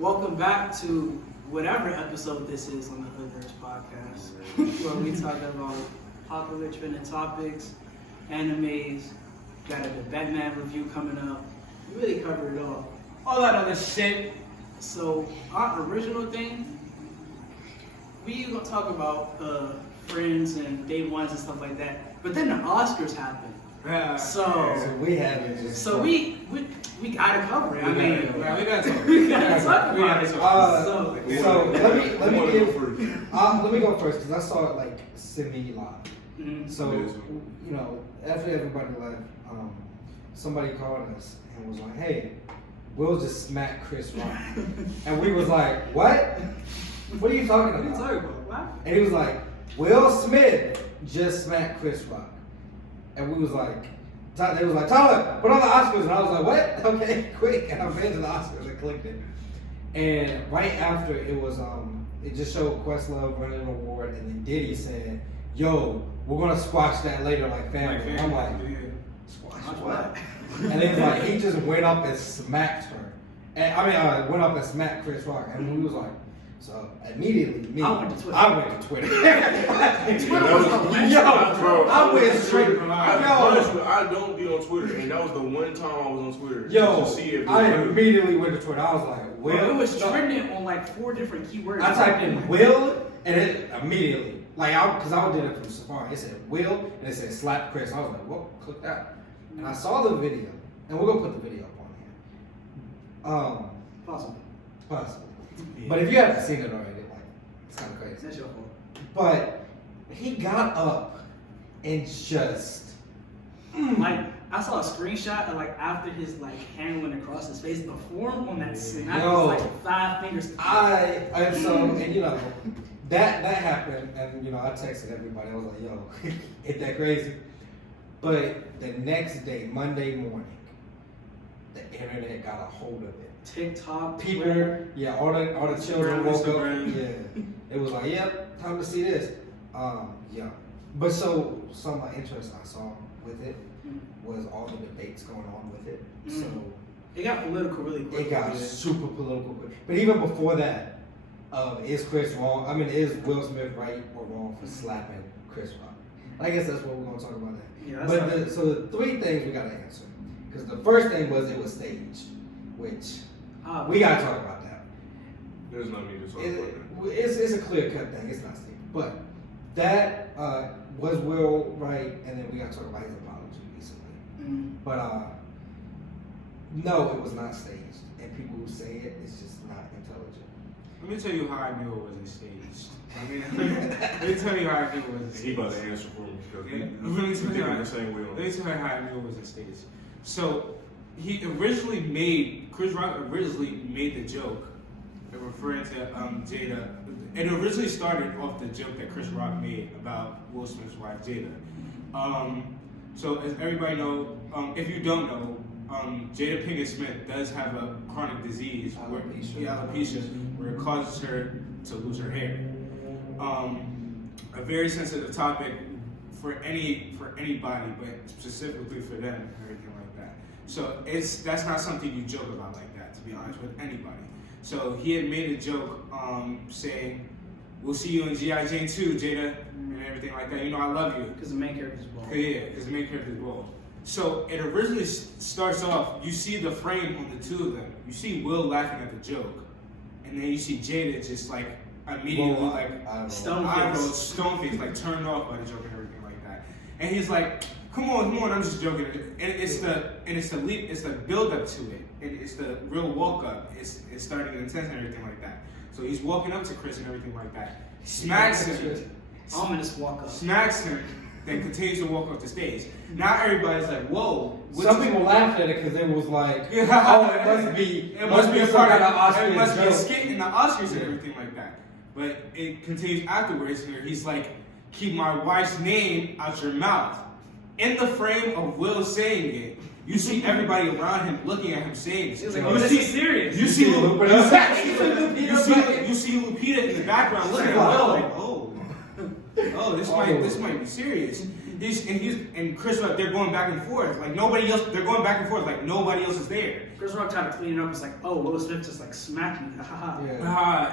Welcome back to whatever episode this is on the Hood Nerds Podcast, where we talk about popular trending topics, animes, got a Batman review coming up. We really cover it all that other shit. So our original thing, we gonna talk about Friends and Day Ones and stuff like that. But then the Oscars happened. So we have it. So we gotta cover it. I mean, we gotta talk. We gotta talk about it. So let me go first because I saw it like semi live. Mm-hmm. So you know, after everybody left, somebody called us and was like, "Hey, Will just smacked Chris Rock," and we was like, "What? What are you talking about?" What are you talking about? What? And he was like, "Will Smith just smacked Chris Rock," and we was like. They was like, "Tyler, put on the Oscars," and I was like, "What?" Okay, quick, and I ran to the Oscars and clicked it. And right after it was, it just showed Questlove winning an award, and then Diddy said, "Yo, we're gonna squash that later, like family." And I'm like, "Squash what?" And then like he just went up and smacked her, and went up and smacked Chris Rock, and we was like. So immediately, I went to Twitter. Twitter was I went straight. I don't be on Twitter, and that was the one time I was on Twitter. To see if I immediately went to Twitter. I was like, "Will." Well, it was trending on like 4 different keywords. I typed in "Will" and it immediately, because I did it from Safari. It said "Will" and it said "slap Chris." I was like, "Well, click that," and I saw the video, and we're gonna put the video up on here. Possibly. Yeah. But if you haven't seen it already, like it's kind of crazy. That's your fault. But he got up and just like I saw a screenshot of like after his like hand went across his face, the form on that snap was like 5 fingers. And you know that happened, and you know I texted everybody. I was like, "Yo, ain't that crazy?" But the next day, Monday morning, the internet got a hold of it. TikTok, people, Twitter. Yeah, all the children woke up. Yeah, it was like, "Yep, time to see this." Yeah, but so some of my interest I saw with it was all the debates going on with it. So it got political really quick. It got super political quick. But even before that, is Chris wrong? I mean, is Will Smith right or wrong for slapping Chris Rock? I guess that's what we're gonna talk about now. Yeah, so the 3 things we gotta answer, because the first thing was it was staged, which. We gotta talk about that. There's no need to talk about that. It's a clear cut thing. It's not staged, but that was Will right, and then we gotta talk about his apology recently. But no, it was not staged, and people who say it's just not intelligent. Let me tell you how I knew it wasn't staged. Let me tell you how I knew it wasn't staged. He about to answer for me because let me tell you how I knew it wasn't staged. So. Chris Rock originally made the joke referring to Jada. It originally started off the joke that Chris Rock made about Will Smith's wife, Jada. So as everybody know, if you don't know, Jada Pinkett Smith does have a chronic disease, alopecia, where it causes her to lose her hair. A very sensitive topic for anybody, but specifically for them, and everything like that. So that's not something you joke about like that, to be honest, with anybody. So he had made a joke saying, "We'll see you in G.I. Jane 2, Jada," and everything like that. You know, I love you. Because the main character's bald. Yeah, because the main character's bald. So it originally starts off, you see the frame on the 2 of them. You see Will laughing at the joke. And then you see Jada just like immediately stone face, like turned off by the joke and everything like that. And he's like, Come on, I'm just joking. And it's the build up to it. It's the real walk up. It's starting intense and everything like that. So he's walking up to Chris and everything like that. Smacks him. Ominous walk up. Smacks him, then continues to walk off the stage. Now everybody's like, whoa. Some people laughed at it because it was like, it must be a part of the Oscars. It must be a skit in the Oscars and everything like that. But it continues afterwards where he's like, keep my wife's name out your mouth. In the frame of Will saying it, you see everybody around him looking at him saying it. Like, this is serious. You see Lupita in the background looking at Will like, oh, this might be serious. and Chris Rock, they're going back and forth. Like nobody else, they're going back and forth. Like nobody else is there. Chris Rock tried to clean it up. It's like, oh, Will Smith just like smacked me.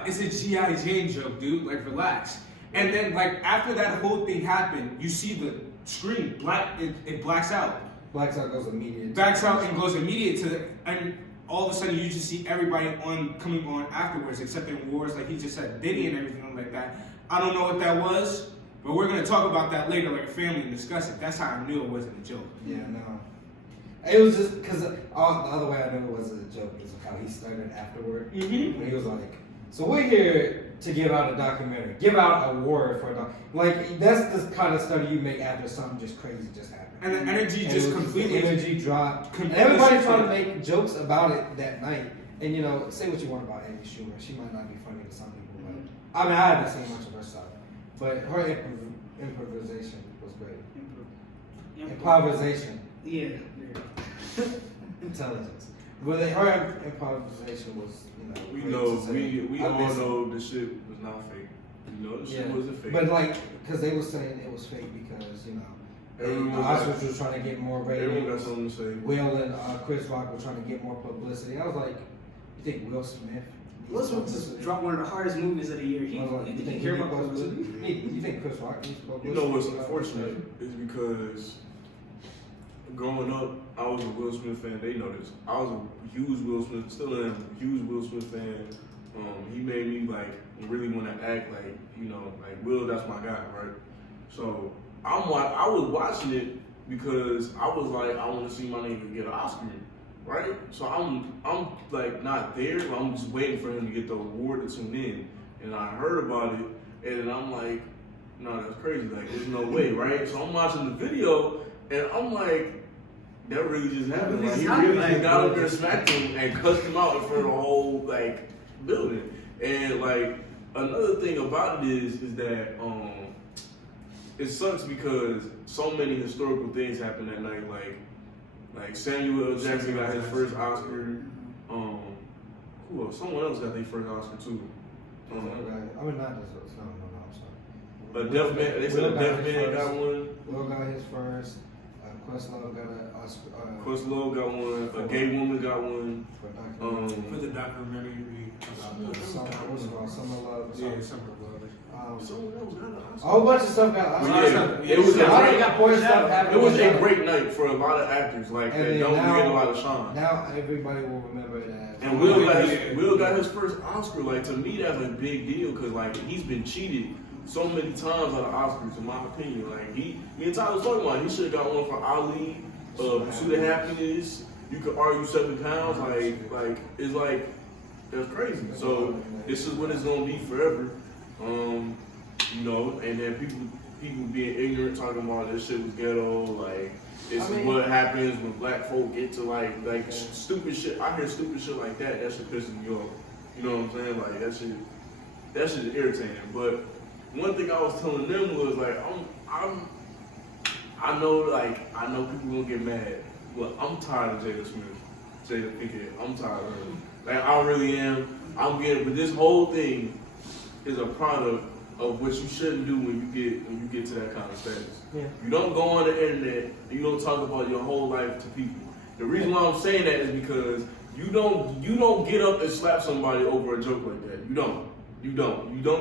It's a G.I. Jane joke, dude. Like relax. And then like after that whole thing happened, you see the screen it blacks out. Blacks out goes immediate. Blacks out and goes immediate to and all of a sudden you just see everybody coming on afterwards, except in wars, like he just said Diddy and everything like that. I don't know what that was, but we're gonna talk about that later, like a family, and discuss it. That's how I knew it wasn't a joke. Yeah, no. It was just because the other way I knew it wasn't a joke is how he started afterward. Mm-hmm. When he was like, "So we're here to give out a documentary, give out an award for a doc." Like that's the kind of stuff you make after something just crazy just happened. And the energy just completely. The energy dropped. And everybody trying to make jokes about it that night. And you know, say what you want about Amy Schumer, she might not be funny to some people, but I mean, I haven't seen much of her stuff, but her improvisation was great. Improvisation. Yeah. Intelligence. Well, her improvisation was, We great know, to say. we I all miss it. know the shit was not fake. You know, the shit wasn't fake. But like, because they were saying it was fake because the Oscars was trying to get more ratings. Everyone got something to say. Will and Chris Rock were trying to get more publicity. I was like, you think Will Smith? Will Smith just dropped one of the hardest movies of the year. I was like, He you think care he about needs publicity. publicity? You think Chris Rock needs publicity? You know what's unfortunate is because growing up, I was a Will Smith fan. They know this. I was a huge Will Smith, still am a huge Will Smith fan. He made me like really want to act like like Will. That's my guy, right? So I was watching it because I was like, I want to see my nigga get an Oscar, right? So I'm like not there, but I'm just waiting for him to get the award to tune in. And I heard about it, and I'm like, no, that's crazy. Like, there's no way, right? So I'm watching the video, and I'm like, that really just happened. Like, he really just got up there and smacked him and cussed him out in front of the whole like building. And like another thing about it is that it sucks because so many historical things happened that night. Like Samuel L. Jackson got his first Oscar. Who else? Someone else got their first Oscar too. I mean, not just no, I'm sorry. But Deaf Man, they said a Deaf Man got one. Will got his first. Questlove got an Oscar. Questlove got one. A gay woman got one. For the documentary about Summer Love. yeah, Summer Love. Someone else got an Oscar. A whole bunch of stuff got Oscars. Yeah, it was a great. It was a great. great night for a lot of actors. Like that don't get a lot of shine. Now everybody will remember it as. And Will got his first Oscar. Like to me, that's a big deal because like he's been cheated so many times on the Oscars, in my opinion. Like me and Tyler was talking about, he should have got one for Ali, Pursuit of Happiness. You could argue 7 pounds. Like it's like that's crazy. So this is what it's gonna be forever. And then people being ignorant, talking about this shit was ghetto. Like this is what happens when black folk get to like stupid shit. I hear stupid shit like that. That shit pisses me off. You know what I'm saying? Like that shit is irritating. But one thing I was telling them was like, I know people gonna get mad, but I'm tired of Jada Pinkett. I'm tired of her. Like I really am. But this whole thing is a product of what you shouldn't do when you get to that kind of status. Yeah. You don't go on the internet and you don't talk about your whole life to people. The reason why I'm saying that is because you don't get up and slap somebody over a joke like that. You don't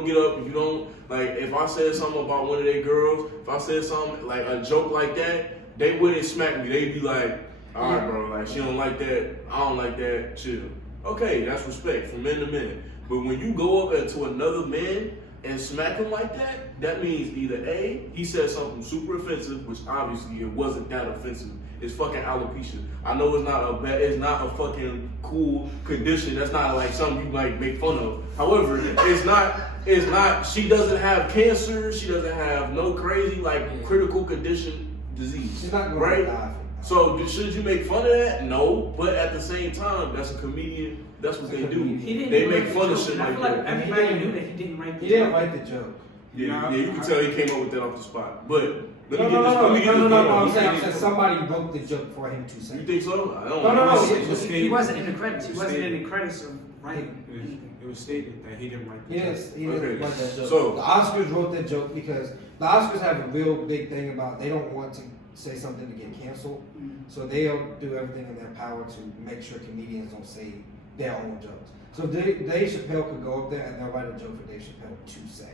get up. You don't like if I said something about one of their girls. If I said something like a joke like that, they wouldn't smack me. They'd be like, all right, bro. Like she don't like that. I don't like that. Chill. Okay, that's respect from men to men. But when you go up to another man and smack him like that, that means either A, he said something super offensive, which obviously it wasn't that offensive. It's fucking alopecia. I know it's not a fucking cool condition. That's not like something you like make fun of. However, it's not, she doesn't have cancer. She doesn't have no crazy like critical condition disease. She's not gonna right? die. So should you make fun of that? No. But at the same time, that's a comedian. That's what they do. They make fun of shit like that. Everybody knew that he didn't write the He didn't write the joke. Yeah, you can tell he came up with that off the spot. But No. I'm saying somebody wrote the joke for him to say. You think so? I don't No. He wasn't in the credits. He wasn't in the credits of write It anything. was stated that he didn't write the Yes, he Okay, didn't write that joke. so- the Oscars wrote that joke because the Oscars have a real big thing about they don't want to say something to get canceled, so they'll do everything in their power to make sure comedians don't say their own jokes. So Dave Chappelle could go up there and they'll write a joke for Dave Chappelle to say,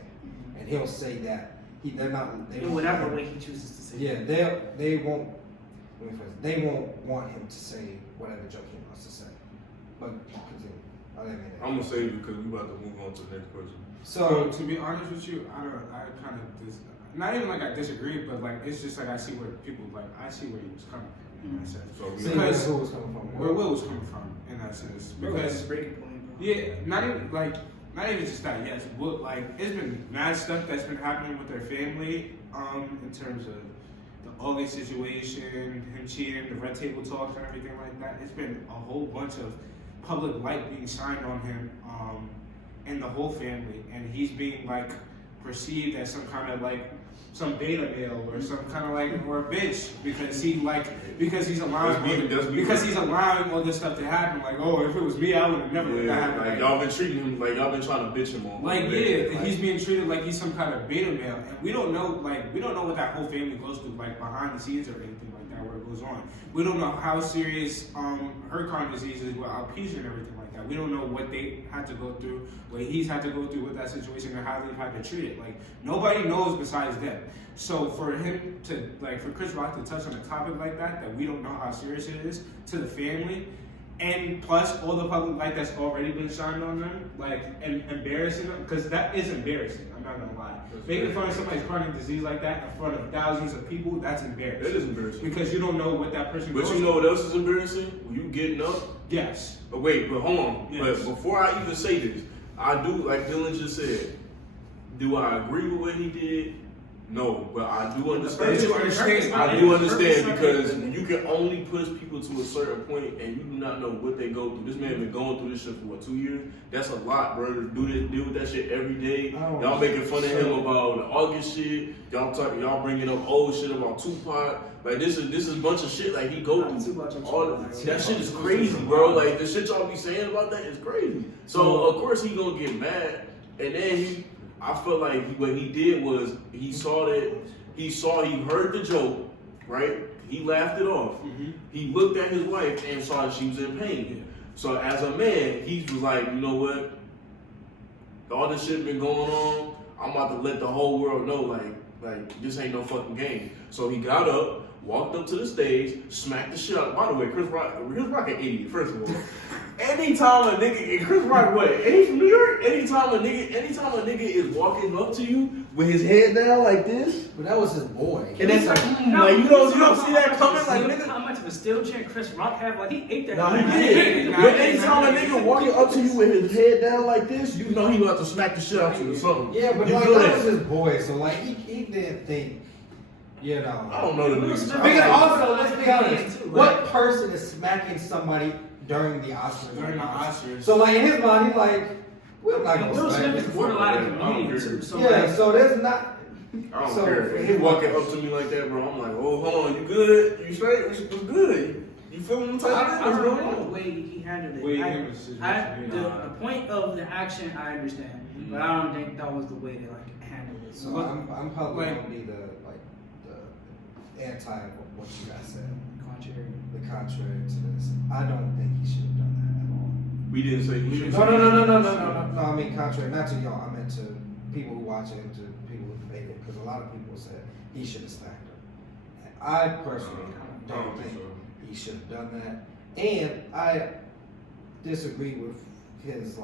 and he'll say that they're not they In won't- whatever way he chooses to say. Yeah, they won't. Let me phrase it. They won't want him to say whatever joke he wants to say. But continue. I didn't mean that. I'm gonna save it because we about to move on to the next question. So to be honest with you, I kind of not even like I disagree, but like it's just like I see where people like I see where he was coming from in that sense. So we see Because- where Will was coming from. Where Will was coming from in that sense, That's because a breaking point, bro. yeah, not even just that. Yes, Will, like it's been mad stuff that's been happening with their family, in terms of the August situation, him cheating, the red table talks, and everything like that. It's been a whole bunch of public light being shined on him, and the whole family, and he's being like perceived as some kind of like some beta male or some kind of like or a bitch because he's allowing all this stuff to happen. Like, oh, if it was me, I would have never let that happen. like y'all been treating him like y'all been trying to bitch him on. Like he's being treated like he's some kind of beta male, and we don't know what that whole family goes through like behind the scenes or anything like that where it goes on. We don't know how serious her Crohn's disease is with alopecia and everything like that. We don't know what they had to go through, what he's had to go through with that situation, or how they've had to treat it. Like nobody knows besides them. So for him to for Chris Rock to touch on a topic like that we don't know how serious it is to the family. And plus all the public light that's already been shined on them, and embarrassing them, because that is embarrassing, I'm not gonna lie. Making fun of somebody's chronic disease like that in front of thousands of people, that's embarrassing. That is embarrassing. Because you don't know what that person goes But you know what else is embarrassing? When you getting up. Yes. But wait, but hold on. Yes. But before I even say this, I do, like Dylan just said, do I agree with what he did? No, but I do understand. But you understand. I do understand because you can only push people to a certain point, and you do not know what they go through. This man been going through this shit for 2 years? That's a lot, bro. To deal with that shit every day. Y'all making fun of him about the August shit. Y'all bringing up old shit about Tupac. Like this is a bunch of shit like he go through. That shit is crazy, bro. Like the shit y'all be saying about that is crazy. So of course he gonna get mad, and then I feel like what he did was he heard the joke, right? He laughed it off. Mm-hmm. He looked at his wife and saw that she was in pain. So as a man, he was like, you know what? All this shit been going on. I'm about to let the whole world know, like this ain't no fucking game. So he got up, walked up to the stage, smacked the shit out. By the way, Chris Rock an idiot, first of all. Anytime a nigga, and Chris Rock, what? And he from New York? Anytime a nigga is walking up to you with his head down like this, but that was his boy. and it's like you don't see that coming, like nigga. How much of a steel chair Chris Rock have? Like he ate that. No, he did. But anytime a nigga walking up to you with his head down like this, you know he about to smack the shit out you or something. Yeah, but you like know that was his boy, so like he didn't think, you know. I don't know the niggas. Because also, let's be honest, what person is smacking somebody during the Oscars? During the Oscars. So like in his mind, he's like, we're not And gonna Will smack Smith is this. borderline a comedian too. So Yeah, like, so there's not. I don't So, care. If he he walking up to me like that, bro, I'm like, oh, hold on, you good? You straight? What's good? You feeling the type of I thing? What's don't going know the on? way he handled it. Way he handled the situation, The point of the action I understand, but I don't think that was the way they handled it. So I'm probably gonna be the anti of what you guys said. Contrary. The contrary to this. I don't think he should have done that at all. We didn't say you should. No, I mean contrary, not to y'all. I meant to people who watch it and to people who debate it, because a lot of people said he should have smacked her. And I personally don't think he should have done that, and I disagree with his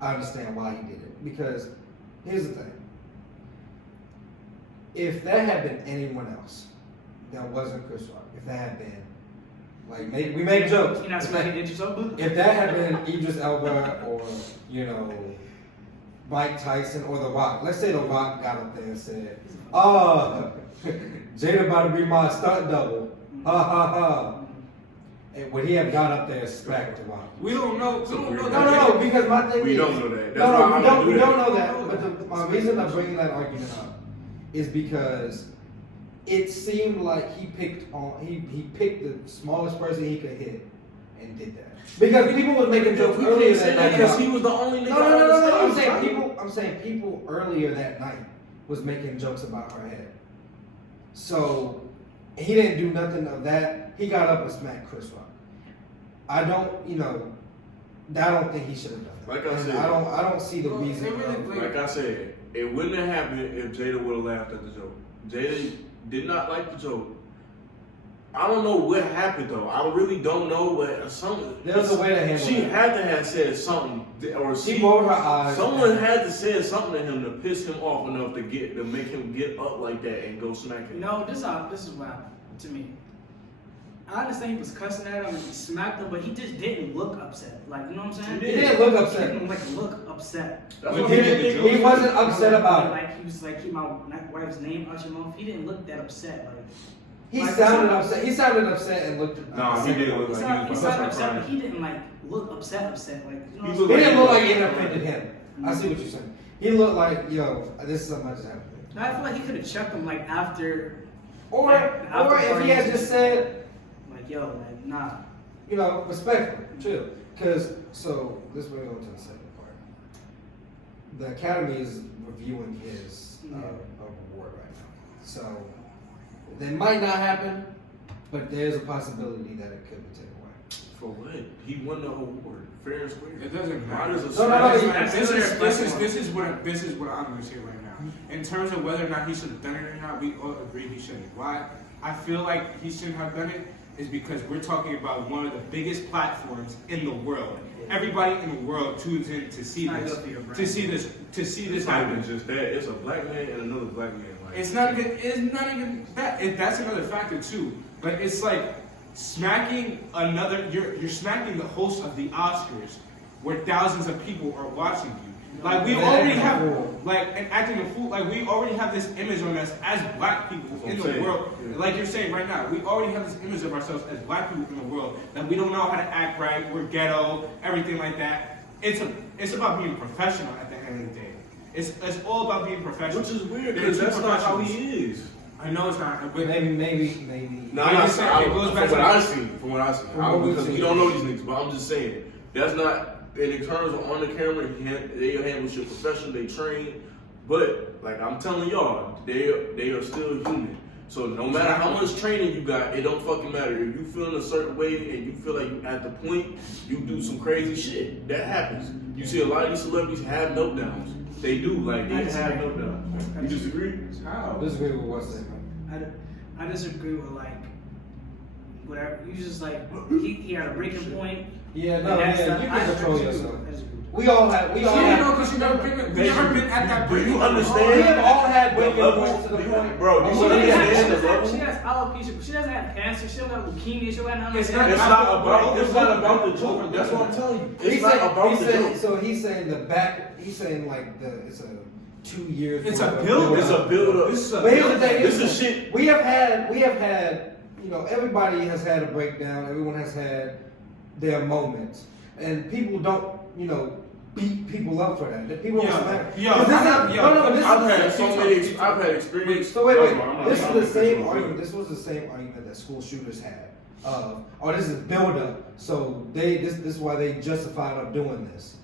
I understand why he did it, because here's the thing: if that had been anyone else that wasn't Chris Rock, if that had been we make jokes. You're not smacking Idris Elba? If that had been Idris Elba or, Mike Tyson or The Rock, let's say The Rock got up there and said, Jada about to be my stunt double. Ha ha ha. And would he have got up there and smacked The Rock? We don't know. No, because my thing is... We don't know that. That's No, why we don't know that. But my reason I'm bringing that argument up is because it seemed like he picked the smallest person he could hit and did that. Because people was making jokes earlier that night. Because he was the only nigga. No. I'm saying people earlier that night was making jokes about her head. So he didn't do nothing of that. He got up and smacked Chris Rock. I don't think he should have done that. Like I said, I don't see the reason. Like I said, it wouldn't have happened if Jada would have laughed at the joke. Jada did not like the joke. I don't know what happened though. I really don't know There's a way to handle it. She had to have said something, or she rolled her eyes. Someone had to say something to him to piss him off enough to make him get up like that and go smack him. No, this is what happened to me. I understand he was cussing at him and he smacked him, but he just didn't look upset. Like, you know what I'm saying? He didn't look upset. He didn't look upset. That's what he wasn't upset about it. Like he was like, keep my wife's name out your mouth. He didn't look that upset. Like he sounded upset. He sounded upset and looked. No, he didn't look like he sounded upset, but he didn't like look upset. Like, you know, he didn't look like it offended him. I see what you're saying. He looked like, yo, this is something I just happened. I feel like he could have checked him like after. Or if he had just said, like, yo, like, nah. You know, respectful, chill. Because, so, this brings on to the second part. The Academy is reviewing his award right now. So, that might not happen, but there's a possibility that it could be taken away. For what? He won the award, fair and square. It doesn't matter. This is what I'm going to say right now. In terms of whether or not he should have done it or not, we all agree he shouldn't. Why? I feel like he shouldn't have done it is because we're talking about one of the biggest platforms in the world. Everybody in the world tunes in to see this. To see this happen. It's just that. It's a black man and another black man. Like, It's not even that. That's another factor too. But it's like smacking another. You're smacking the host of the Oscars, where thousands of people are watching you. Like we already have, like, and acting a fool. Like we already have this image on us as black people in the world. Yeah. Like you're saying right now, we already have this image of ourselves as black people in the world that we don't know how to act right. We're ghetto, everything like that. It's about being professional at the end of the day. It's all about being professional. Which is weird because that's not how he is. I know it's not. But maybe. No, I'm not saying. From what I see, because we don't know these niggas. But I'm just saying that's not. And in terms of on the camera, they handle shit professional, they train. But like I'm telling y'all, they are still human. So no matter how much training you got, it don't fucking matter. If you feel in a certain way and you feel like you at the point, you do some crazy shit. That happens. You see a lot of these celebrities have meltdowns. They do, like they have meltdowns. You disagree? How? Disagree with what statement? I disagree with like whatever. You just like he had a breaking point. Yeah, no, yeah, you can control yourself. We all have. Because you never been at that point. Do you understand? We have all had breaking points to the point. Bro, do you understand the level? She has alopecia. She doesn't have cancer. She doesn't have leukemia. She doesn't have. It's not about the joke. That's what I'm telling you. It's not about the joke. So he's saying He's saying like it's a 2 years. It's a build. It's a build up. But here's the thing. This is shit. We have had. You know, everybody has had a breakdown. Everyone has had their moments, and people don't, you know, beat people up for that. People don't smack. I've had experience. So wait. This is the same argument. This was the same argument that school shooters had. This is build up. So this is why they justified up doing this.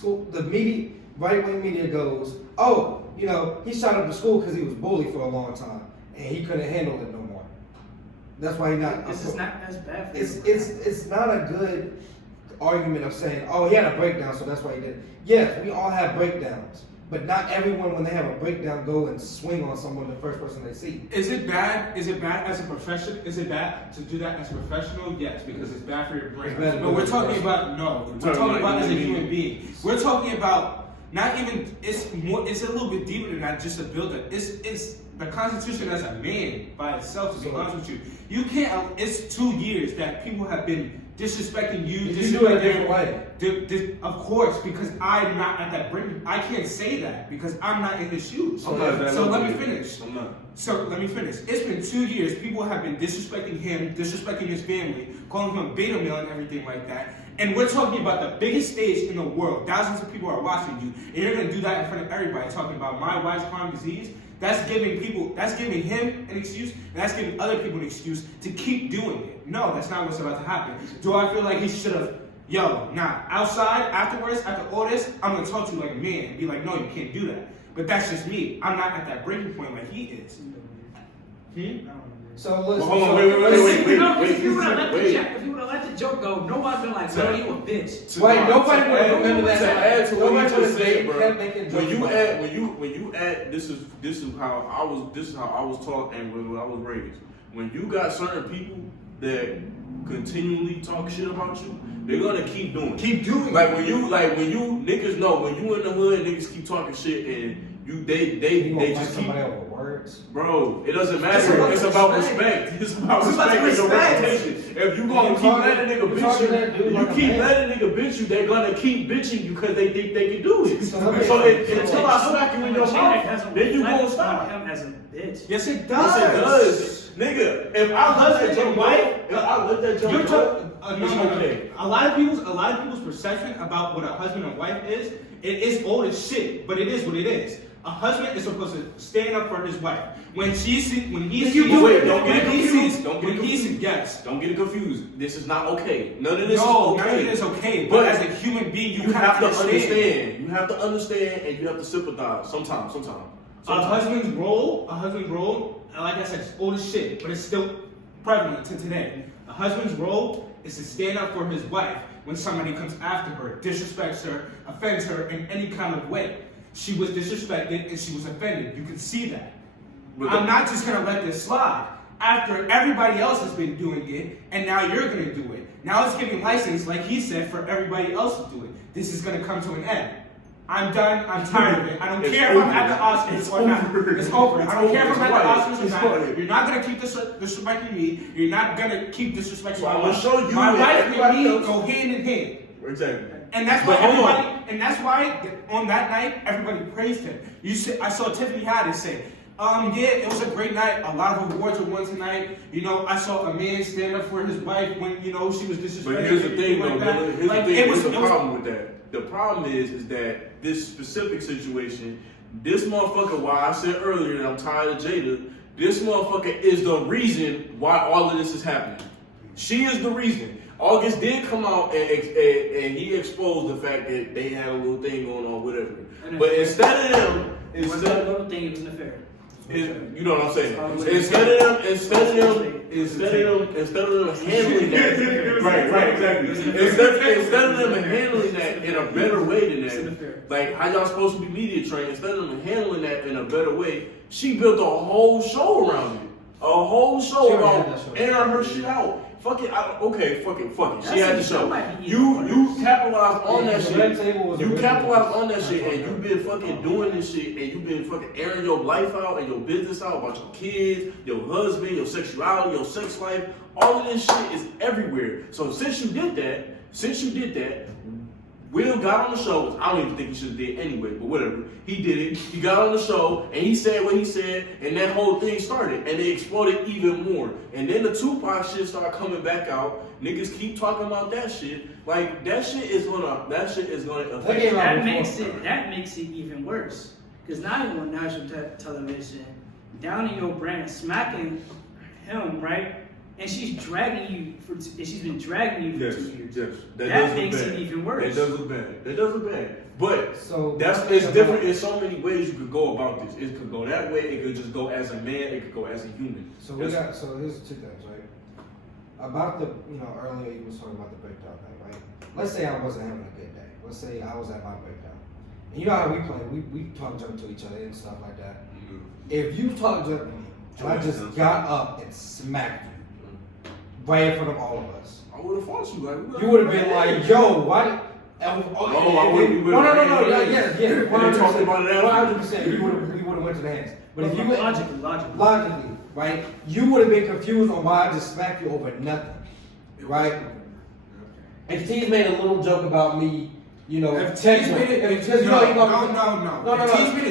The media, right wing media goes, you know, he shot up the school because he was bullied for a long time and he couldn't handle it no more. That's why he's not. This is not as bad. It's not a good argument of saying, he had a breakdown, so that's why he did it. Yes, we all have breakdowns, but not everyone, when they have a breakdown, go and swing on someone the first person they see. Is it bad? Is it bad as a profession? Is it bad to do that as a professional? Yes, because it's bad for your brain. But we're talking about We're talking about as a human being. We're talking about not even. It's more. It's a little bit deeper than that. Just a buildup. It's the Constitution as a man by itself. To be honest with you, you can't. It's 2 years that people have been disrespecting you. You do it a different way. Of course, because I'm not at that brink. I can't say that because I'm not in his shoes. So let me finish. So let me finish. It's been 2 years. People have been disrespecting him, disrespecting his family, calling him a beta male and everything like that. And we're talking about the biggest stage in the world. Thousands of people are watching you. And you're going to do that in front of everybody, talking about my wife's chronic disease. that's giving him an excuse, and that's giving other people an excuse to keep doing it. No, that's not what's about to happen. Do I feel like he should have, outside, afterwards, after all this, I'm going to talk to you like a man and be like, no, you can't do that. But that's just me. I'm not at that breaking point like he is. So listen. Hold on, wait. If you would have let the joke go, nobody's been like, "Bro, you a bitch." Wait, nobody would remember that. To add to what Nobody you just said, kept bro. making jokes When you about add, it. when you add, this is how I was taught and when I was raised. When you got certain people that continually talk shit about you, they're gonna keep doing it. Keep doing it. Like when you niggas know when you in the hood, niggas keep talking shit and they just keep. Somebody over words. Bro, it doesn't matter. It's about respect. It's about respect and your reputation. If you gonna keep letting a nigga bitch you, letting a nigga bitch you, they're gonna keep bitching you because they think they can do it. So until I smack you in your mouth, then you gonna stop. Him as a bitch. Yes, it does. Yes, it does. Nigga, if I let that joke go, it's okay. A lot of people's perception about what a husband and wife is, it is old as shit, but it is what it is. A husband is supposed to stand up for his wife. When he sees, Don't get it confused. This is not okay. None of this is okay. None of it is okay. But as a human being, you have to understand. You have to understand and you have to sympathize. Sometimes. A husband's role, like I said, it's old as shit, but it's still prevalent to today. A husband's role is to stand up for his wife when somebody comes after her, disrespects her, offends her in any kind of way. She was disrespected and she was offended. You can see that. I'm not just gonna let this slide. After everybody else has been doing it, and now you're gonna do it. Now it's giving license, like he said, for everybody else to do it. This is gonna come to an end. I'm done. I'm tired of it. I don't care if I'm at the Oscars or not. It's over. I don't care if I'm at the Oscars or not. You're not gonna keep disrespecting me. You're not gonna keep disrespecting my wife. show you my wife everybody and me else. go hand in hand. Exactly. And that's why on that night everybody praised him. I saw Tiffany Haddish say, it was a great night. A lot of awards were won tonight. I saw a man stand up for his wife when she was disrespected. But here's the thing, though. Here's the problem with that. The problem is that this specific situation, this motherfucker. Why I said earlier that I'm tired of Jada. This motherfucker is the reason why all of this is happening. She is the reason. August did come out and he exposed the fact that they had a little thing going on, whatever. But instead of them, It was a little thing. It was an affair. you know what I'm saying? Instead of them handling that, right, exactly. Instead of them handling that in a better way than that, like how y'all supposed to be media trained. Instead of them handling that in a better way, she built a whole show around it. A whole show about airing her shit out. Fuck it. Fuck it. She had the show. You capitalized on that shit. You capitalized on that shit, and you've been fucking doing this shit, and you've been fucking airing your life out and your business out about your kids, your husband, your sexuality, your sex life. All of this shit is everywhere. So since you did that, Will got on the show. I don't even think he should have did anyway, but whatever. He did it. He got on the show and he said what he said, and that whole thing started, and they exploded even more. And then the Tupac shit started coming back out. Niggas keep talking about that shit. Like that shit is gonna affect. That makes it even worse. Because now you're on national television, downing your brand, smacking him, right? And she's been dragging you for 2 years. Yes. That makes it even worse. That does look bad. But it's different in so many ways you could go about this. It could go that way, it could just go as a man, it could go as a human. So here's 2 things, right? About the earlier you was talking about the breakdown thing, right? Let's say I wasn't having a good day. Let's say I was at my breakdown. And you know how we play, we talk junk to each other and stuff like that. Mm-hmm. If you talk junk to me, and I just got up and smacked you right in front of all of us, I would have fought you. You would have been like, yo, why? I wouldn't. No. Yeah. 100%. We would have went to the hands. But if you logically, right, you would have been confused on why I just smacked you over nothing, right? And T's made a little joke about me, If T's made a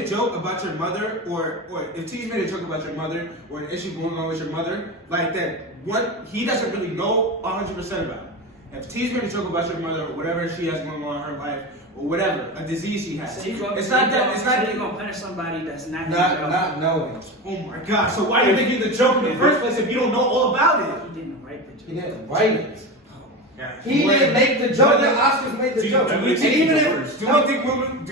joke about your mother, or if T's made a joke about your mother, or an issue going on with your mother, like that, what he doesn't really know 100% about it. If T's made a joke about your mother, or whatever she has going on in her life, or whatever, a disease she has. So you gonna, It's not that. It's not you're gonna punish somebody that's not Not knowing. Oh my God! So why did they give the joke in the first place if you don't know all about it? He didn't write the joke. He didn't write it. Yeah. He didn't make the joke. The Oscars made the joke. do we And think even he if Do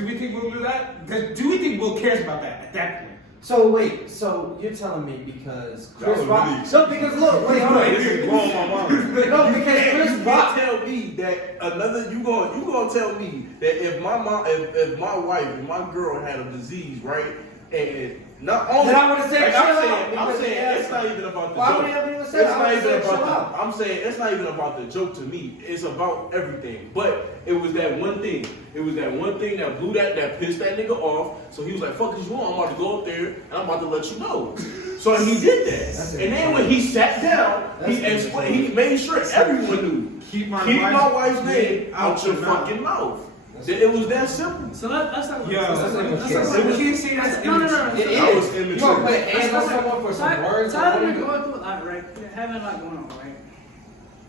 we think Will do that? Do we think Will cares about that at that point? so wait, so you're telling me because That Chris was Rock? really- No, because look, wait, hold on. This is blowing my mind. No, because Chris You Rock. can't tell me that another you gonna tell me that if my mom, if my wife, if my girl had a disease, right, and not only Then I would've said like chill I'm out, saying because it's yeah. not even about the Why joke. would he ever even It's say that? I not would've even said chill about out. the, I'm saying it's not even about the joke to me. It's about everything. But it was that one thing. It was that one thing that blew that pissed that nigga off. So he was like, "Fuck is you want? I'm about to go up there and I'm about to let you know." So he did that. That's And then when he sat down, That's he explained. He made sure everyone knew. Keep my wife's name out your fucking mouth. It was that simple. So let's talk about Yeah, this. that's Let's talk like about we this. can't say that's No. It That was is. immature. You gonna put hands on someone for some words? Tyler, or we're what? going through a lot, right? We're having a lot going on, right?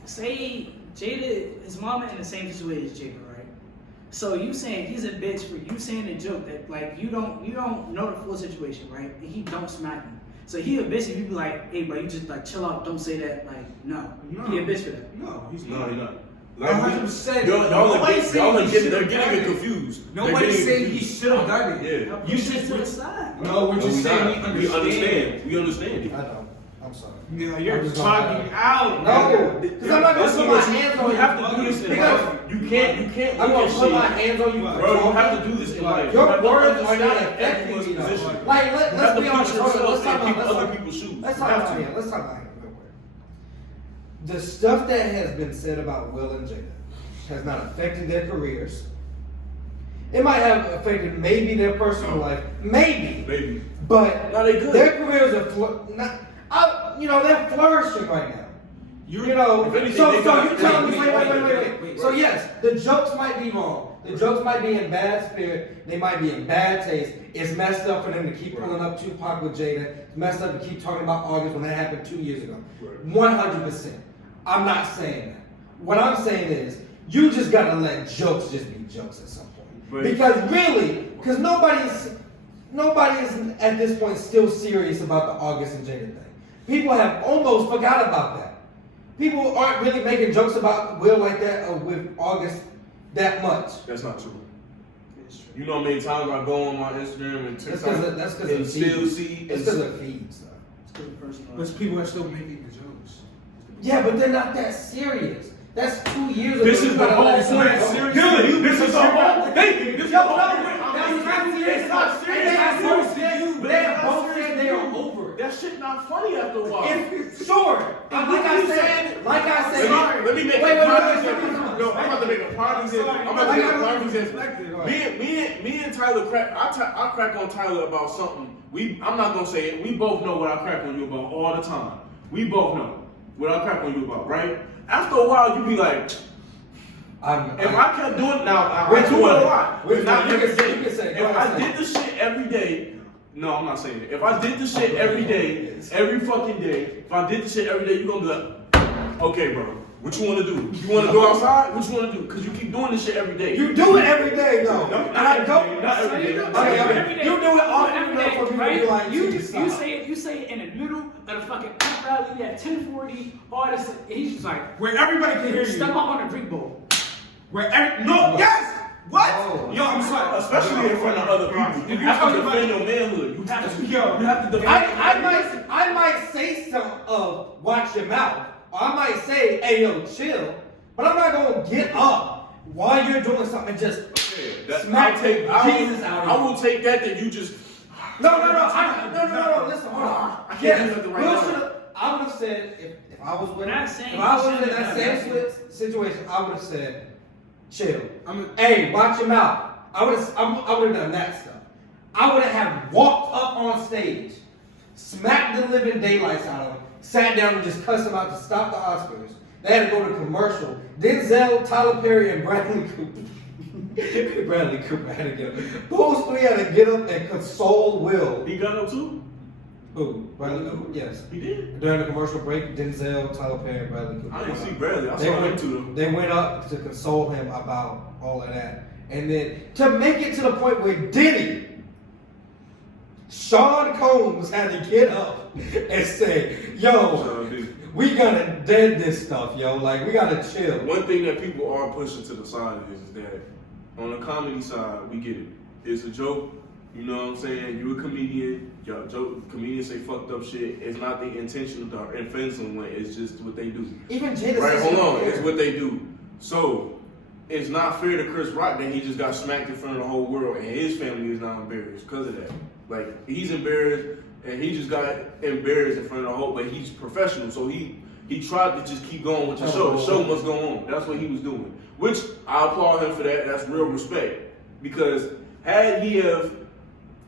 Say Jada, his mama in the same situation as Jada, right? So you saying he's a bitch for you saying a joke that like you don't know the full situation, right? And he don't smack him. So he a bitch if you be like, hey bro, you just like chill out, don't say that. Like no, he a bitch for that. No, he's No, not. you're not. 100%. Y'all Nobody saying he should've they're done getting it it. confused. Nobody's saying he should have done it. Yeah. You Push it should. to the side. No, we're just saying we We understand. We understand. I know. I'm sorry. No, you're I'm just gonna- talking out. No, because I'm not gonna put my hands on You you. have to do this in Because life. You can't. I'm look gonna at put my shit. hands on you. for Bro, you talking. have to do this in life. Your You have to words are not understand affecting everyone's me though. position. Like You let's have to be put honest. yourself Let's talk in about other people's shoes. Let's You talk have about to. here. Let's talk about it real quick. The stuff that has been said about Will and Jada has not affected their careers. It might have affected maybe their personal life, maybe, Baby. but No, they good. their careers are they're flourishing right now. You know, If anything, so they got- you telling me, wait. wait. So yes, the jokes might be wrong. The jokes might be in bad spirit. They might be in bad taste. It's messed up for them to keep pulling up Tupac with Jada. It's messed up to keep talking about August when that happened 2 years ago. Right. 100%. I'm not saying that. What I'm saying is, you just gotta let jokes just be jokes at some point. Right. Because nobody is at this point still serious about the August and Jada thing. People have almost forgot about that. People aren't really making jokes about Will like that or with August that much. That's not true. You know how many times I go on my Instagram and That's TikTok because and of still feeds. see It's because of feeds, though. It's because of personal But life. people are still making the jokes. Yeah, but they're not that serious. That's 2 years ago. This You is the gotta whole let point. somebody go. Serious. Dude, this is the whole thing. This is the whole point. That's not serious. It's not serious. They have both It's said- you, but they it's have not both serious said to they are you. over it. That shit not funny after a while. Sure. Like I said, Let me make Wait, a wait, prime wait, example. wait, wait, No, I'm about to make a prime example. I'm about to make a prime example. Me and Tyler crack. I crack on Tyler about something. I'm not gonna say it. We both know what I crack on you about all the time. We both know what I crack on you about, right? After a while, you be like, if I kept doing now, I do it a lot. Which Not one? You every can say- day. you can say. Go If ahead, I say. did the shit every day, no, I'm not saying it. If I did the shit every day, every fucking day, if I did the shit every day, you gonna be like, okay, bro, what you wanna do? You wanna go outside? What you wanna do? Because you keep doing this shit every day. You do it every day, though. No, And I don't. not every day. So Not you do every it day. every day. You do it often every enough day, for me to right? be like, you stop. say it in the middle of the fucking pep rally at 10:40. All this, and he's just like, Where everybody can hear step you. up on a drink bowl. Yes! What? Oh. Yo, I'm sorry. Especially in front of other people. You If you're have to talking about- defend your manhood. You have to. Yo. You have to defend. I might say something of watch your mouth. Or I might say, hey yo, chill. But I'm not gonna get up while you're doing something and just smack Jesus out of you. I will take that you just. No. Listen, hold on. I can't Yes, do nothing right Will now. should've- I would have said if I was with We're not saying if I was you in shouldn't that have same done situation, I would have said, chill. I'm Hey, watch your mouth. I would have done that stuff. I would have walked up on stage, smacked the living daylights out of him, sat down and just cussed him out to stop the Oscars. They had to go to commercial. Denzel, Tyler Perry, and Bradley Cooper. Bradley Cooper had to get up. Those three had to get up and console Will. He got up too. Who? Bradley Cooper? Yes. He did. During the commercial break, Denzel, Tyler Perry, and Bradley Cooper. I didn't see Bradley. I They saw him went, too. they went up to console him about all of that. And then to make it to the point where Diddy, Sean Combs had to get up and say, yo, we gotta dead this stuff, yo. Like, we gotta chill. One thing that people are pushing to the side is that on the comedy side, we get it. It's a joke. You know what I'm saying? You a comedian. Yo, comedians say fucked up shit. It's not the intention to offend someone. It's just what they do. Even Jada right, said hold on. It's what they do. So, it's not fair to Chris Rock that he just got smacked in front of the whole world and his family is not embarrassed because of that. Like, he's embarrassed and he just got embarrassed in front of the whole, but he's professional. So he tried to just keep going with the show. The show must go on. That's what he was doing. Which, I applaud him for that. That's real respect. Because had he have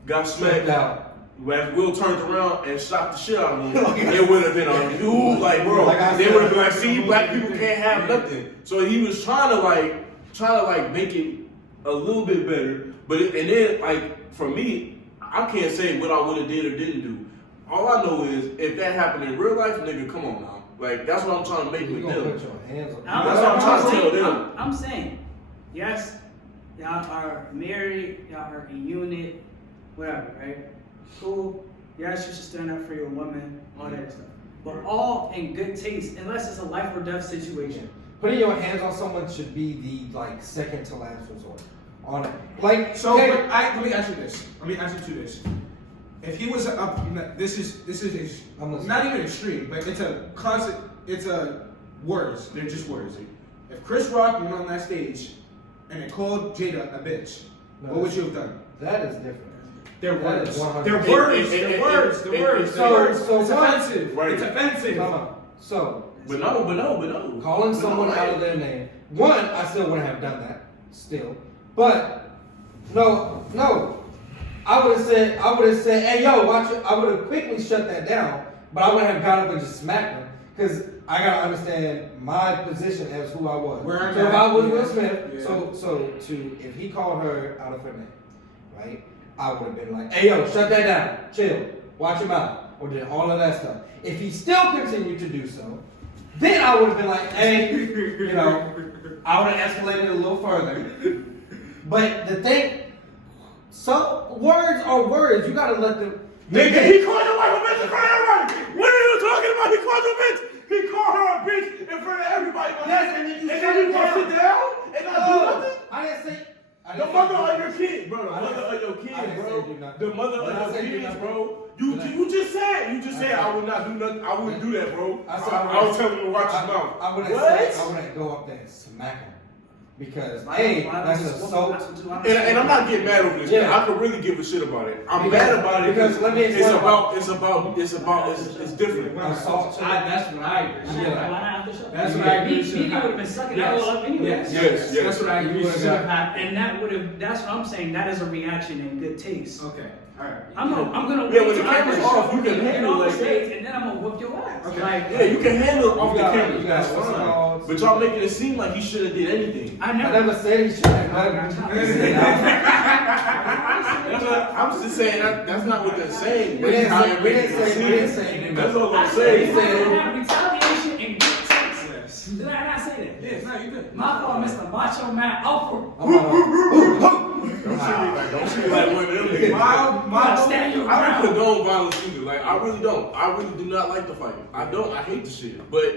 got smacked out, when Will turned around and shot the shit out of him, it would have been a dude, like, bro. They would have been like, see, black people can't have nothing. So he was trying to make it a little bit better. But and then, like, for me, I can't say what I would have did or didn't do. All I know is if that happened in real life, nigga, come on now. Like, that's what I'm trying to make with them. Put your hands on That's what I'm trying to tell them. I'm saying, yes, y'all are married, y'all are a unit, whatever, right? Cool. Yes, you should stand up for your woman, all that stuff. But all in good taste, unless it's a life or death situation. Putting your hands on someone should be the like second to last resort. On it, like So let me ask you this. Let me ask you this. If he was up, this is not even extreme, but it's a constant. It's a words. They're just words. If Chris Rock went on that stage and it called Jada a bitch, what would you have done? That is different. They're words. They're words. They're words. They're words. So it's offensive. Right. It's offensive. So. But no. Calling someone out of their name. One, I still wouldn't have done that. Still. But no. I would have said, hey yo, watch it. I would have quickly shut that down, but I wouldn't have got up and just smacked him. Because I gotta understand my position as who I was. So if I was Will Smith, so if he called her out of her name, right? I would have been like, hey yo, shut that down. Chill. Watch your mouth. Or did all of that stuff. If he still continued to do so, then I would have been like, hey, you know, I would have escalated a little further. But the thing, so words are words. You gotta let them. Nigga, he called your wife a bitch in front of everybody. What are you talking about? He called her a bitch. He called her a bitch in front of everybody. Yes, and then you sit down and not do nothing. I didn't say. The mother of your kids, bro. The mother of your kids, bro. The mother of your kids, bro. You just said I would not do nothing. I wouldn't do that, bro. I was telling him to watch his mouth. I wouldn't go up there and smack him. Because that's an assault. And I'm not getting mad over this. Yeah. I could really give a shit about it. I'm mad about it because let me explain. It's different. Assault. That's what I agree. That's what I agree. He would have been sucking that all up anyway. Yes. That's what I agree. And that would have. That's what I'm saying. That is a reaction in good taste. Okay. All right. I'm gonna when the camera's off, you can handle it like that. and then I'm gonna whoop your ass. Okay. Like, yeah, you can handle it off the camera. That's fine. But y'all making it seem like he shouldn't did anything. I never said he should have. I'm just saying that's not what they're saying. We didn't say. That's all I'm saying. He said retaliation and good taste. Did I not say that? Yes. No, you did. My fault, Mr. Macho Man Alpha. Don't see like one of them niggas. I don't condone violence either. Like, I really don't. I really do not like the fight. I don't. I hate the shit. But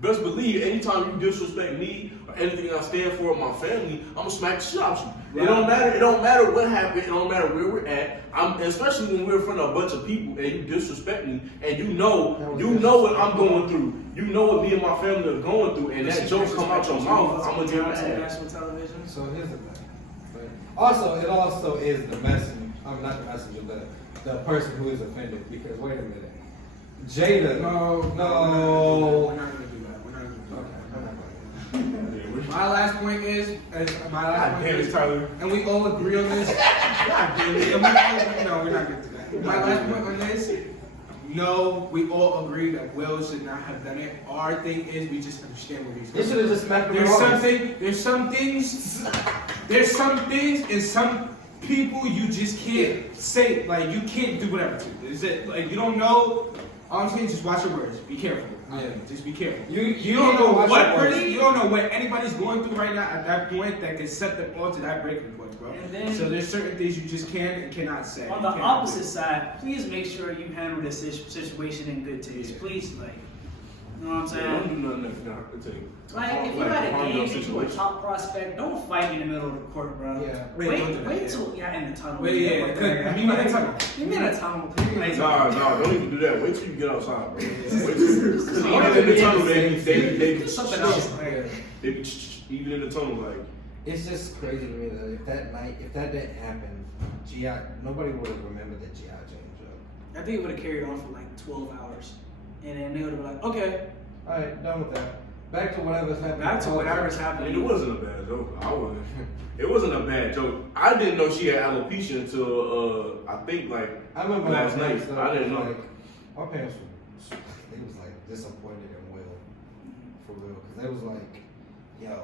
best believe, anytime you disrespect me or anything I stand for, my family, I'm gonna smack the shit out you. Right. It don't matter. It don't matter what happened. It don't matter where we're at. Especially when we're in front of a bunch of people and you disrespect me and you know what I'm going through. You know what me and my family are going through, and that joke come out your mouth, I'm gonna get mad. So here's the thing. Also, it also is the messenger. I'm not the messenger, the person who is offended. Because wait a minute, Jada. No. We're not gonna do that. We're not gonna do that. My last point is, Tyler. and we all agree on this. God damn it. No, we're not gonna do that. My last point on this. No, we all agree that Will should not have done it. Our thing is we just understand what he's doing. He should have just smacked him. There's some things and some people you just can't say. Like, you can't do whatever to. Is it like you don't know All I'm saying is just watch your words. Be careful. Yeah. Just be careful. You don't know watch what your words. person, you don't know what anybody's going through right now at that point that can set them on to that breaking point, bro. And then- So there's certain things you just can and cannot say. On the opposite side, please make sure you handle this situation in good taste. Please, like, you know what I'm saying? Don't do nothing that's not gonna take. Like, if you got a game and you a top prospect, don't fight in the middle of the court, bro. Yeah. Wait till you're in the tunnel. Wait, yeah, Like, meet me in the tunnel. Meet me in the tunnel. Like, Nah, don't even do that. Wait till you get outside, bro. Wait till, because even in the tunnel, they do something else. Like, they be even in the tunnel, like. It's just crazy to me that if that didn't happen, nobody would have remembered the G.I. Jane joke. I think it would have carried on for like 12 hours. And then they would have been like, okay, All right, done with that. Back to whatever's happening. back to whatever's I mean, happening. it wasn't a bad joke. It wasn't a bad joke. I didn't know she had alopecia until I think like I remember last my night. parents, I didn't know. like, our parents was like disappointed in Will, for real, because they was like, yo,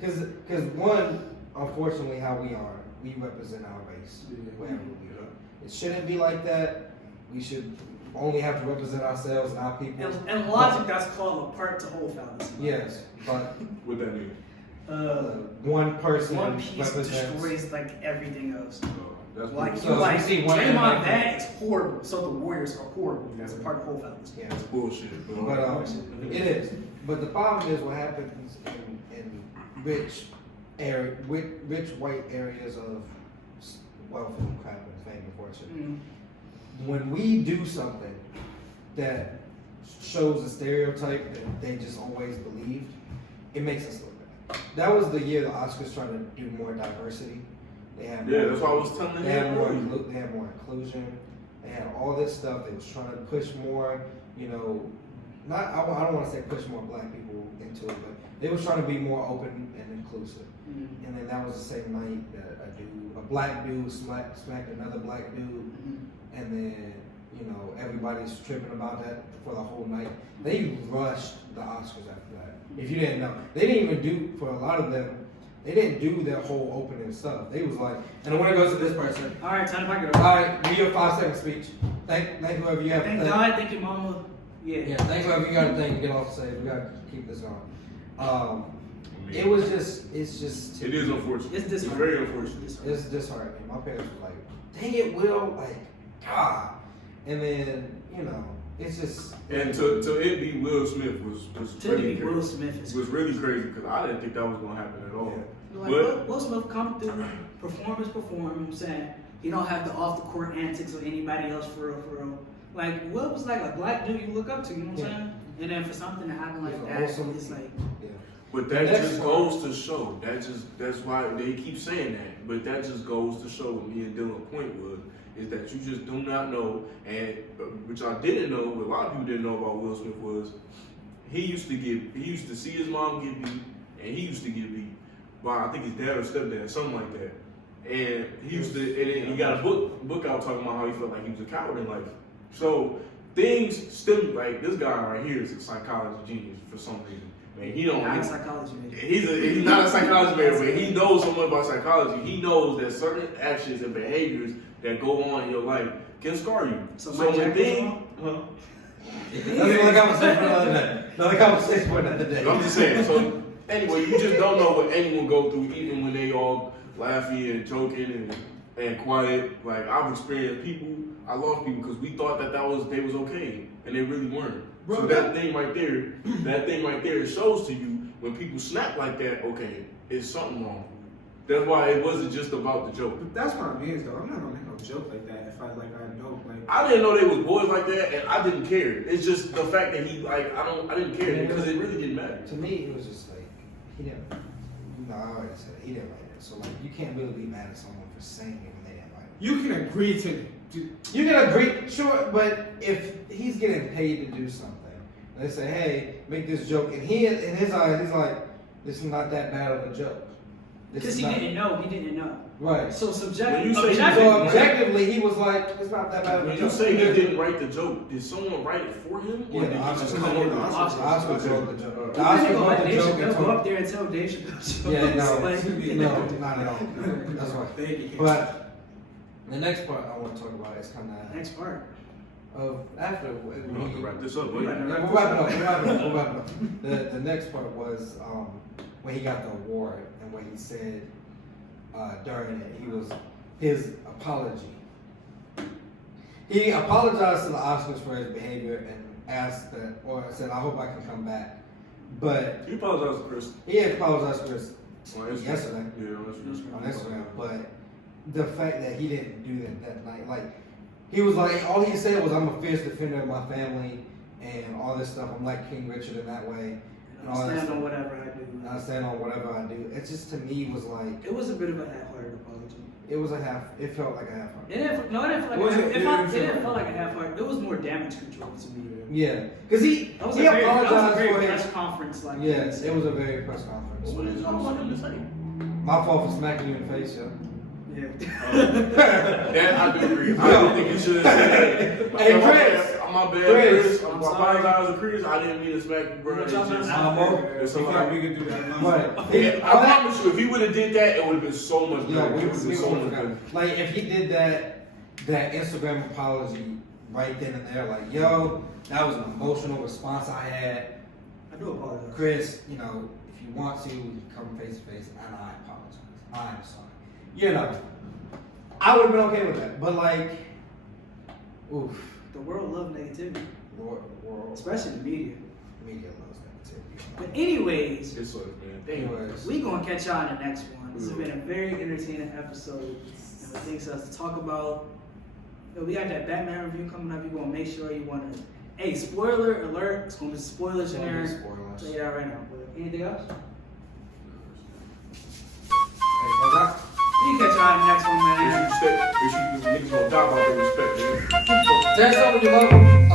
because one, unfortunately, how we are, we represent our race wherever we are. It shouldn't be like that. We should only have to represent ourselves and our people. And logic, that's called a part to whole fallacy. Yes, but What that mean? one person One piece represents. destroys like everything else. That's Like, bullshit. So you like you see one Draymond end, Bad is horrible, so the Warriors are horrible. That's a part of whole fallacy. Yeah. That's bullshit, bro. But it is. But the problem is what happens in rich white areas of wealth and crap and fame and fortune. When we do something that shows a stereotype that they just always believed, it makes us look bad. That was the year the Oscars tried to do more diversity. They had Yeah, more, that's what I was telling they had you. more they had more inclusion. They had all this stuff. They was trying to push more, you know, I don't want to say push more black people into it, but they was trying to be more open and inclusive. And then that was the same night that a black dude smacked another black dude, and then, you know, everybody's tripping about that for the whole night. They rushed the Oscars after that. If you didn't know, they didn't even do, for a lot of them, they didn't do their whole opening stuff. They was like, and the winner goes to this person. All right, time to pack it All up. right, do your 5-second speech. Thank whoever you have to Thank thank. God, thank you, Mama. Yeah, thank whoever you got to thank to get off the stage. We got to keep this going. It was just, it's just. It is unfortunate. It's disheartening. very unfortunate. It's disheartening. My parents were like, dang it, Will, like, God. And then, you know, it's just. And to it be Will Smith was To really be crazy. Will Smith is Was really crazy because I didn't think that was gonna happen at all. like, Will Smith come through, perform, you know what I'm saying? He don't have the off the court antics of anybody else for real. Like, Will was like a black dude you look up to, you know what I'm saying? And then for something to happen like that, Awesome. it's like, Yeah. But that Next just one. goes to show. That's why they keep saying that. But that just goes to show what me and Dylan's point was is that you just do not know, and which I didn't know, what a lot of people didn't know about Will Smith was he used to see his mom get beat, and he used to get beat by I think his dad or stepdad, something like that. And he used to, and then he got a book out talking about how he felt like he was a coward in life. So things still like this guy right here is a psychology genius for some reason. Man, he don't. not a psychology major. He's not a psychology major, but he knows so much about psychology. He knows that certain actions and behaviors that go on in your life can scar you. So So Mike when Jack was things, wrong? That's another conversation for another day. Another conversation for another day. I'm just saying. So anyway, you just don't know what anyone go through, even when they all laughing and joking and quiet. Like I've experienced people, I lost people because we thought that they was okay, and they really weren't. So that thing right there, shows to you when people snap like that. Okay, it's something wrong. That's why it wasn't just about the joke. But that's what I mean, though. I'm not gonna make no joke like that if I know like. I didn't know they was boys like that, and I didn't care. It's just the fact that he like I didn't care because it really didn't matter. To me, it was just like, he didn't, I already said it, he didn't write it. So, like, you can't really be mad at someone for saying it when they didn't write it. You can agree to. You can agree, sure, but if he's getting paid to do something, and they say, hey, make this joke, and he, in his eyes, he's like, this is not that bad of a joke. This Because is he not- didn't know, he didn't know. Right. So When subjective. you say So objectively, he was like, it's not that bad of a When joke. you say he didn't write the joke, did someone write it for him? Or Yeah, did the he just Oscars. come up with the The Oscars? Oscars wrote the joke. The You Oscars couldn't wrote go the Dave joke Chappelle and go told up there and tell Dave Chappelle. Yeah, Like, no, not at all. That's right. Thank you. But the next part I want to talk about is kind of Next part. after We're gonna have to wrap this up. we're wrapping up. The next part was when he got the award and what he said during it. He was his apology. He apologized to the Oscars for his behavior and asked that, or said, "I hope I can come back." But He apologized to Chris. he apologized to Chris On Instagram. yesterday Yeah, on on Instagram. But the fact that he didn't do that night, like he was like, all he said was, "I'm a fierce defender of my family and all this stuff. I'm like King Richard in that way." And all that Stand stuff. on whatever I do. I stand on whatever I do. It just to me was like It was a bit of a half-hearted apology. it was a half. It felt like a half heart. It didn't feel like Was it? it It didn't feel like a half-hearted. It was more damage control to me. Yeah, because he That was he a very, apologized for press his. conference. Like Yes, it was a very press conference. What did y'all want him to say? My fault for smacking you in the face, yo. That I do agree. I don't think you should have said that. Hey, Chris. My bad, Chris. Chris. I'm I'm sorry. apologizing, Chris. I didn't mean to smack you, bro. It's just, It's I thought we could do that. But I promise you, if he would have did that, it would have been so much better. yeah, It would have been so much better. like if he did that Instagram apology right then and there, like, yo, that was an emotional response I had. I do apologize. Chris, you know, if you want to, come face to face, and I apologize. I'm sorry. You know, I would have been okay with that. But like, oof, The world loves negativity, world, especially the media. media loves negativity. But anyways, It sucks, man. Anyways, we gonna catch y'all in the next one. This has been a very entertaining episode. And the things us to talk about. Yo, we got that Batman review coming up. You gonna make sure you wanna. Hey, spoiler alert! It's gonna be spoilers in there. spoilers. Tell you that right now. But anything else? Hey, brother. We can catch y'all in the next one, man. If you niggas gonna die about their respect, man. Tell someone you love them.